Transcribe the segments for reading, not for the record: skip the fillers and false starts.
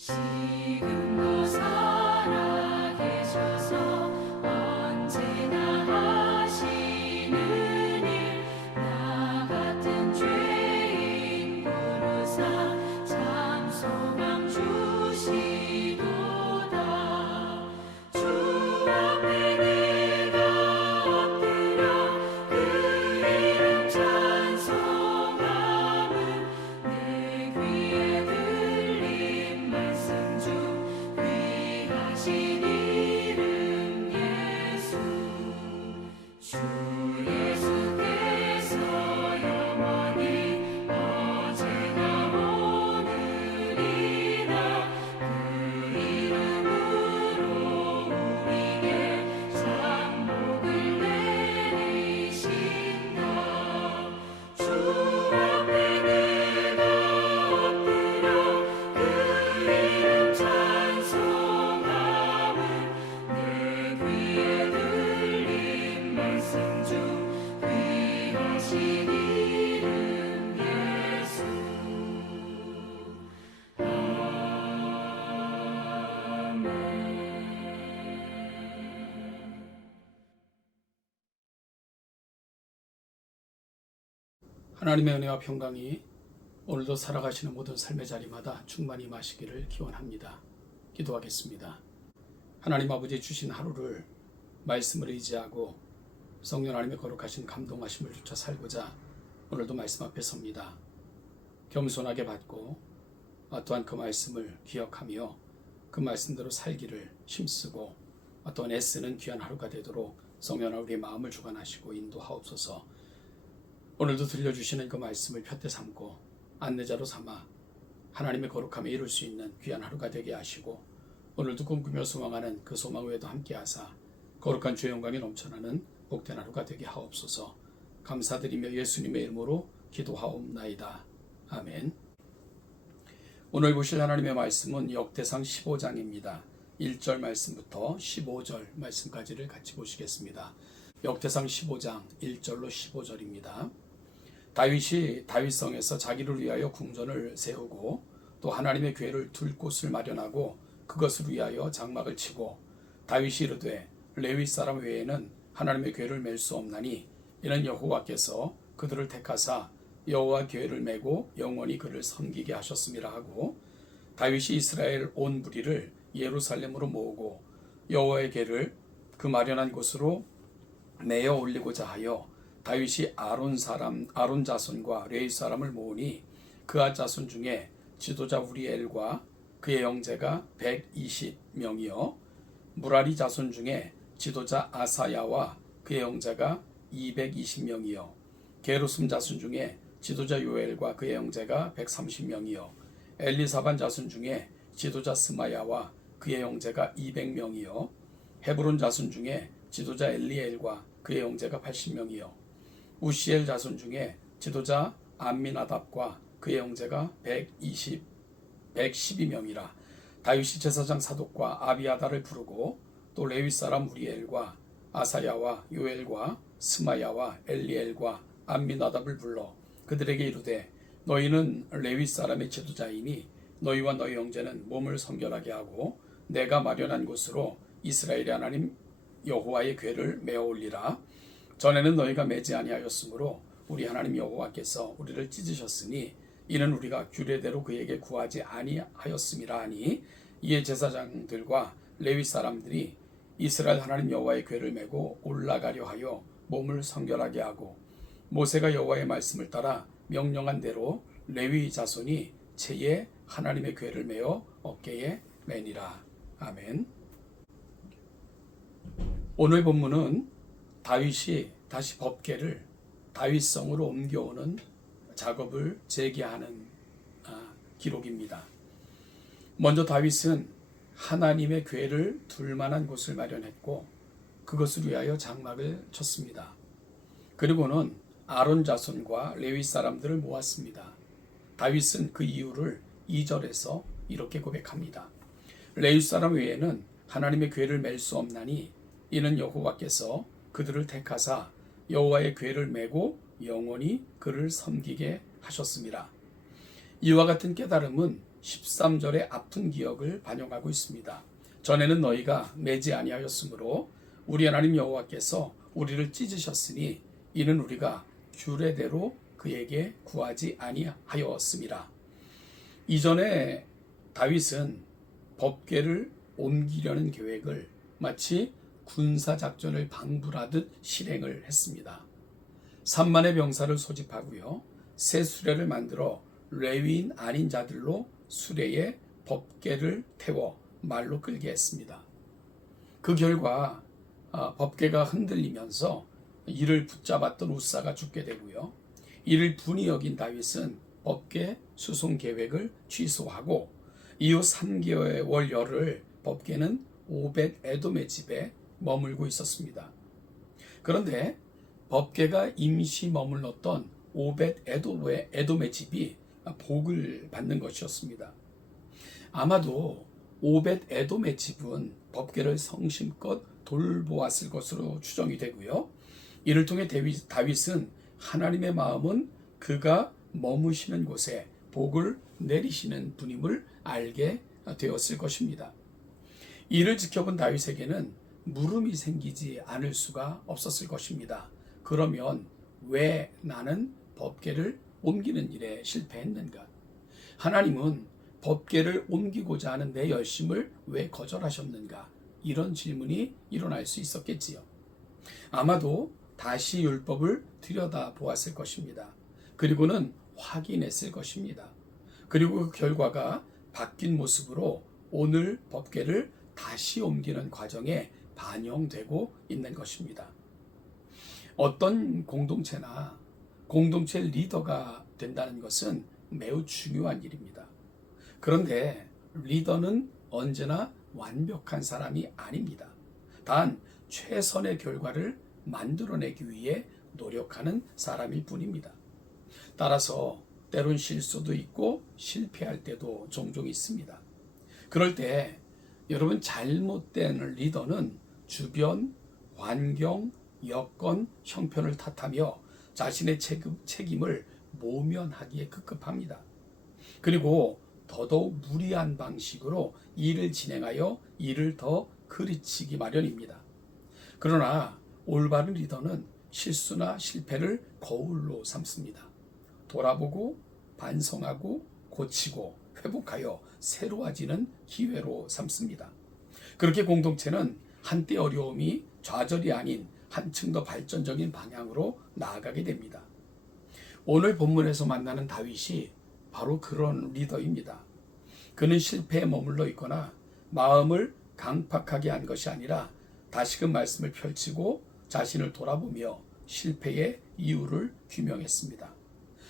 지금도 살아계셔서 언제나 하시는 일, 나 같은 죄인 부르사 참 소망 주시도다. 주 앞에 내가 엎드려 그 이름 찬송함은 내 귀에 들린 말씀 중 귀하신 이름 예수. 주 예수께서 영원히 어제나 오늘이나 그 이름으로 우리에게 상복을 내리신다. 주 앞에 내가 엎드려 그 이름 찬송함은 내 귀에 들린 말씀 중 귀하신 이름 예수. 하나님의 은혜와 평강이 오늘도 살아가시는 모든 삶의 자리마다 충만히 임하시기를 기원합니다. 기도하겠습니다. 하나님 아버지 주신 하루를 말씀을 의지하고 성령 하나님의 거룩하신 감동하심을 쫓아 살고자 오늘도 말씀 앞에 섭니다. 겸손하게 받고 또한 그 말씀을 기억하며 그 말씀대로 살기를 힘쓰고 또한 애쓰는 귀한 하루가 되도록 성령 우리의 마음을 주관하시고 인도하옵소서. 오늘도 들려주시는 그 말씀을 푯대 삼고 안내자로 삼아 하나님의 거룩함에 이룰 수 있는 귀한 하루가 되게 하시고 오늘도 꿈꾸며 소망하는 그 소망 외에도 함께하사 거룩한 주의 영광이 넘쳐나는 복된 하루가 되게 하옵소서. 감사드리며 예수님의 이름으로 기도하옵나이다. 아멘. 오늘 보실 하나님의 말씀은 역대상 15장입니다. 1절 말씀부터 15절 말씀까지를 같이 보시겠습니다. 역대상 15장 1절로 15절입니다. 다윗이 다윗성에서 자기를 위하여 궁전을 세우고 또 하나님의 궤를 둘 곳을 마련하고 그것을 위하여 장막을 치고 다윗이 이르되 레위 사람 외에는 하나님의 궤를 맬 수 없나니 이는 여호와께서 그들을 택하사 여호와 궤를 메고 영원히 그를 섬기게 하셨음이라 하고 다윗이 이스라엘 온 무리를 예루살렘으로 모으고 여호와의 궤를 그 마련한 곳으로 메어 올리고자 하여 다윗이 아론 자손과 레위 사람을 모으니 그아 자손 중에 지도자 우리엘과 그의 형제가 120명이요 무라리 자손 중에 지도자 아사야와 그의 형제가 220명이요 게르솜 자손 중에 지도자 요엘과 그의 형제가 130명이요 엘리사반 자손 중에 지도자 스마야와 그의 형제가 200명이요 헤브론 자손 중에 지도자 엘리엘과 그의 형제가 80명이요 우시엘 자손 중에 지도자 암미나답과 그의 형제가 112명이라 다윗이 제사장 사독과 아비아다를 부르고 또 레위 사람 우리엘과 아사야와 요엘과 스마야와 엘리엘과 암미나답을 불러 그들에게 이르되 너희는 레위 사람의 지도자이니 너희와 너희 형제는 몸을 성결하게 하고 내가 마련한 곳으로 이스라엘의 하나님 여호와의 궤를 메어 올리라. 전에는 너희가 매지 아니하였으므로 우리 하나님 여호와께서 우리를 찢으셨으니 이는 우리가 규례대로 그에게 구하지 아니하였음이라 하니 이에 제사장들과 레위 사람들이 이스라엘 하나님 여호와의 궤를 메고 올라가려 하여 몸을 성결하게 하고 모세가 여호와의 말씀을 따라 명령한 대로 레위 자손이 채에 하나님의 궤를 메어 어깨에 매니라. 아멘. 오늘 본문은 다윗이 다시 법궤를 다윗성으로 옮겨오는 작업을 재개하는 기록입니다. 먼저 다윗은 하나님의 궤를 둘 만한 곳을 마련했고 그것을 위하여 장막을 쳤습니다. 그리고는 아론 자손과 레위 사람들을 모았습니다. 다윗은 그 이유를 2절에서 이렇게 고백합니다. 레위 사람 외에는 하나님의 궤를 맬 수 없나니 이는 여호와께서 그들을 택하사 여호와의 궤를 메고 영원히 그를 섬기게 하셨습니다. 이와 같은 깨달음은 13절의 아픈 기억을 반영하고 있습니다. 전에는 너희가 매지 아니하였으므로 우리 하나님 여호와께서 우리를 찢으셨으니 이는 우리가 규례대로 그에게 구하지 아니하였음이라. 이전에 다윗은 법궤를 옮기려는 계획을 마치 군사작전을 방불하듯 실행을 했습니다. 3만의 병사를 소집하고요, 새 수레를 만들어 레위인 아닌 자들로 수레에 법궤를 태워 말로 끌게 했습니다. 그 결과 법궤가 흔들리면서 이를 붙잡았던 우사가 죽게 되고요, 이를 분이 여긴 다윗은 법궤 수송 계획을 취소하고 이후 3개월여를 법궤는 오벳 에돔의 집에 머물고 있었습니다. 그런데 법궤가 임시 머물렀던 오벳 에돔의 집이 복을 받는 것이었습니다. 아마도 오벳 에돔의 집은 법궤를 성심껏 돌보았을 것으로 추정이 되고요, 이를 통해 다윗은 하나님의 마음은 그가 머무시는 곳에 복을 내리시는 분임을 알게 되었을 것입니다. 이를 지켜본 다윗에게는 물음이 생기지 않을 수가 없었을 것입니다. 그러면 왜 나는 법궤를 옮기는 일에 실패했는가? 하나님은 법궤를 옮기고자 하는 내 열심을 왜 거절하셨는가? 이런 질문이 일어날 수 있었겠지요. 아마도 다시 율법을 들여다보았을 것입니다. 그리고는 확인했을 것입니다. 그리고 그 결과가 바뀐 모습으로 오늘 법궤를 다시 옮기는 과정에 반영되고 있는 것입니다. 어떤 공동체나 공동체 리더가 된다는 것은 매우 중요한 일입니다. 그런데 리더는 언제나 완벽한 사람이 아닙니다. 단 최선의 결과를 만들어내기 위해 노력하는 사람일 뿐입니다. 따라서 때론 실수도 있고 실패할 때도 종종 있습니다. 그럴 때 여러분, 잘못된 리더는 주변, 환경, 여건, 형편을 탓하며 자신의 책임을 모면하기에 급급합니다. 그리고 더더욱 무리한 방식으로 일을 진행하여 일을 더 그르치기 마련입니다. 그러나 올바른 리더는 실수나 실패를 거울로 삼습니다. 돌아보고 반성하고 고치고 회복하여 새로워지는 기회로 삼습니다. 그렇게 공동체는 한때 어려움이 좌절이 아닌 한층 더 발전적인 방향으로 나아가게 됩니다. 오늘 본문에서 만나는 다윗이 바로 그런 리더입니다. 그는 실패에 머물러 있거나 마음을 강팍하게 한 것이 아니라 다시금 말씀을 펼치고 자신을 돌아보며 실패의 이유를 규명했습니다.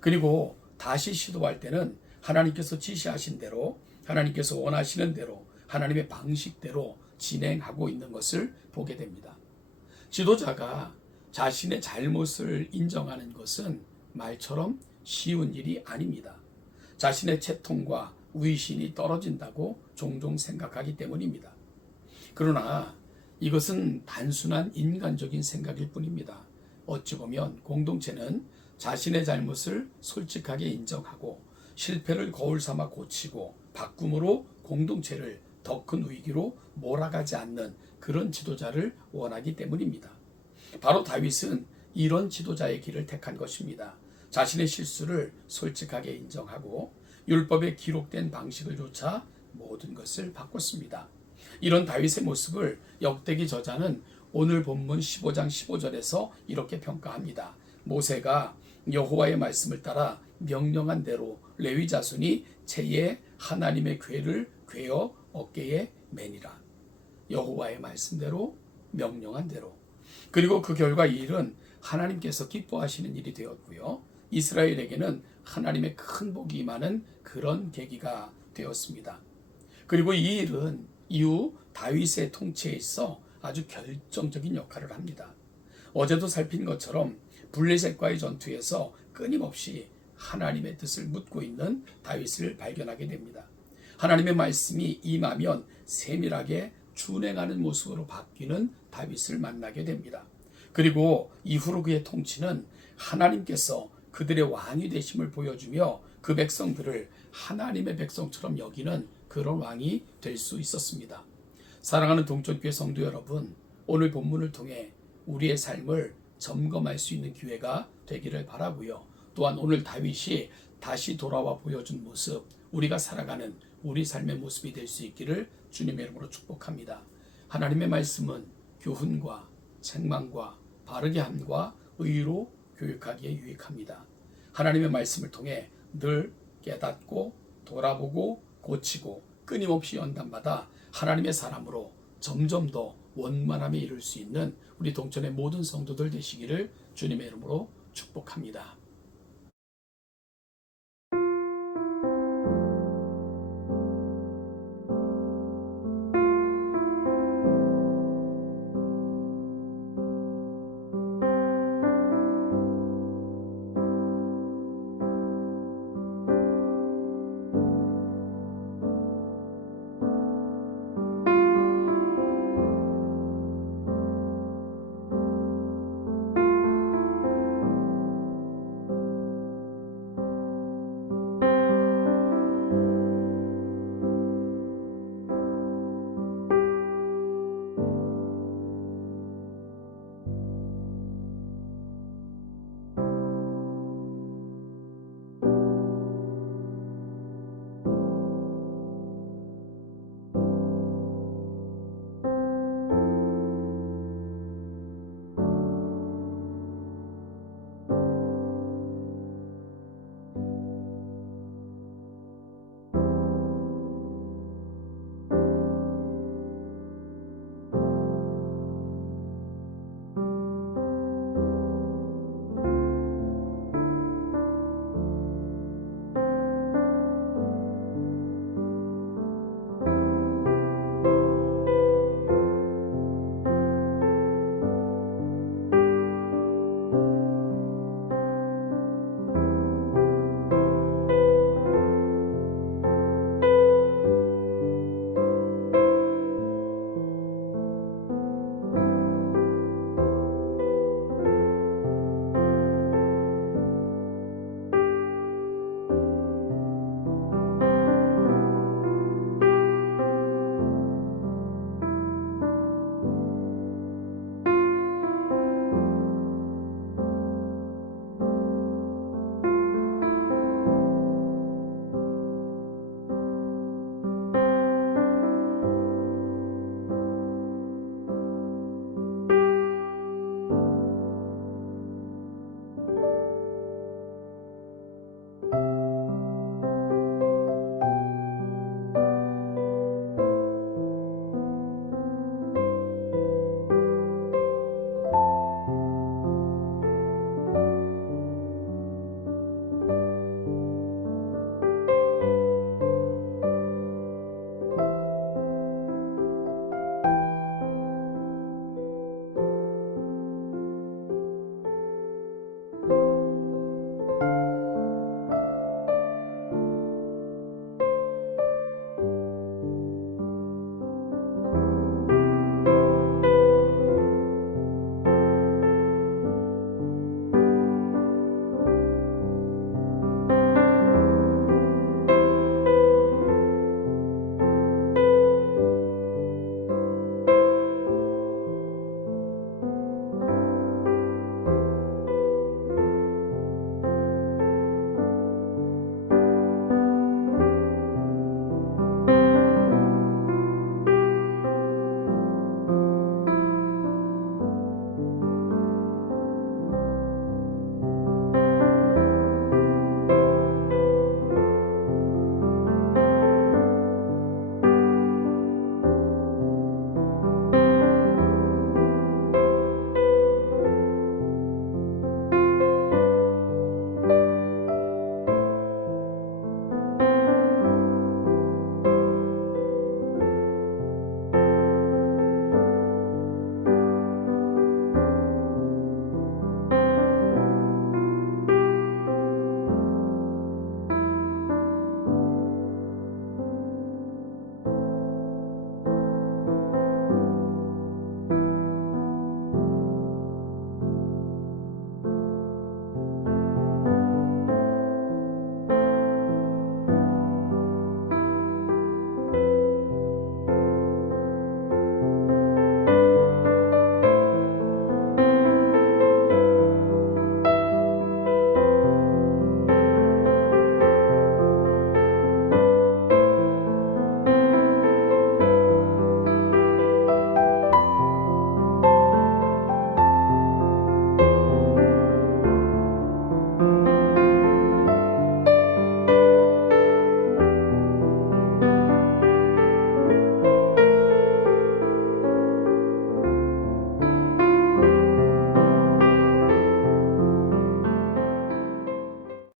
그리고 다시 시도할 때는 하나님께서 지시하신 대로, 하나님께서 원하시는 대로, 하나님의 방식대로 진행하고 있는 것을 보게 됩니다. 지도자가 자신의 잘못을 인정하는 것은 말처럼 쉬운 일이 아닙니다. 자신의 채통과 위신이 떨어진다고 종종 생각하기 때문입니다. 그러나 이것은 단순한 인간적인 생각일 뿐입니다. 어찌 보면 공동체는 자신의 잘못을 솔직하게 인정하고 실패를 거울 삼아 고치고 바꿈으로 공동체를 더 큰 위기로 몰아가지 않는 그런 지도자를 원하기 때문입니다. 바로 다윗은 이런 지도자의 길을 택한 것입니다. 자신의 실수를 솔직하게 인정하고 율법에 기록된 방식을 조차 모든 것을 바꿨습니다. 이런 다윗의 모습을 역대기 저자는 오늘 본문 15장 15절에서 이렇게 평가합니다. 모세가 여호와의 말씀을 따라 명령한 대로 레위 자손이 채에 하나님의 궤를 꿰어 어깨에 매니라. 여호와의 말씀대로, 명령한 대로. 그리고 그 결과 이 일은 하나님께서 기뻐하시는 일이 되었고요, 이스라엘에게는 하나님의 큰 복이 임하는 그런 계기가 되었습니다. 그리고 이 일은 이후 다윗의 통치에 있어 아주 결정적인 역할을 합니다. 어제도 살핀 것처럼 블레셋과의 전투에서 끊임없이 하나님의 뜻을 묻고 있는 다윗을 발견하게 됩니다. 하나님의 말씀이 임하면 세밀하게 준행하는 모습으로 바뀌는 다윗을 만나게 됩니다. 그리고 이후로 그의 통치는 하나님께서 그들의 왕이 되심을 보여주며 그 백성들을 하나님의 백성처럼 여기는 그런 왕이 될 수 있었습니다. 사랑하는 동천교회 성도 여러분, 오늘 본문을 통해 우리의 삶을 점검할 수 있는 기회가 되기를 바라고요. 또한 오늘 다윗이 다시 돌아와 보여준 모습, 우리가 살아가는 우리 삶의 모습이 될 수 있기를 주님의 이름으로 축복합니다. 하나님의 말씀은 교훈과 책망과 바르게 함과 의로 교육하기에 유익합니다. 하나님의 말씀을 통해 늘 깨닫고 돌아보고 고치고 끊임없이 연단받아 하나님의 사람으로 점점 더 원만함에 이룰 수 있는 우리 동천의 모든 성도들 되시기를 주님의 이름으로 축복합니다.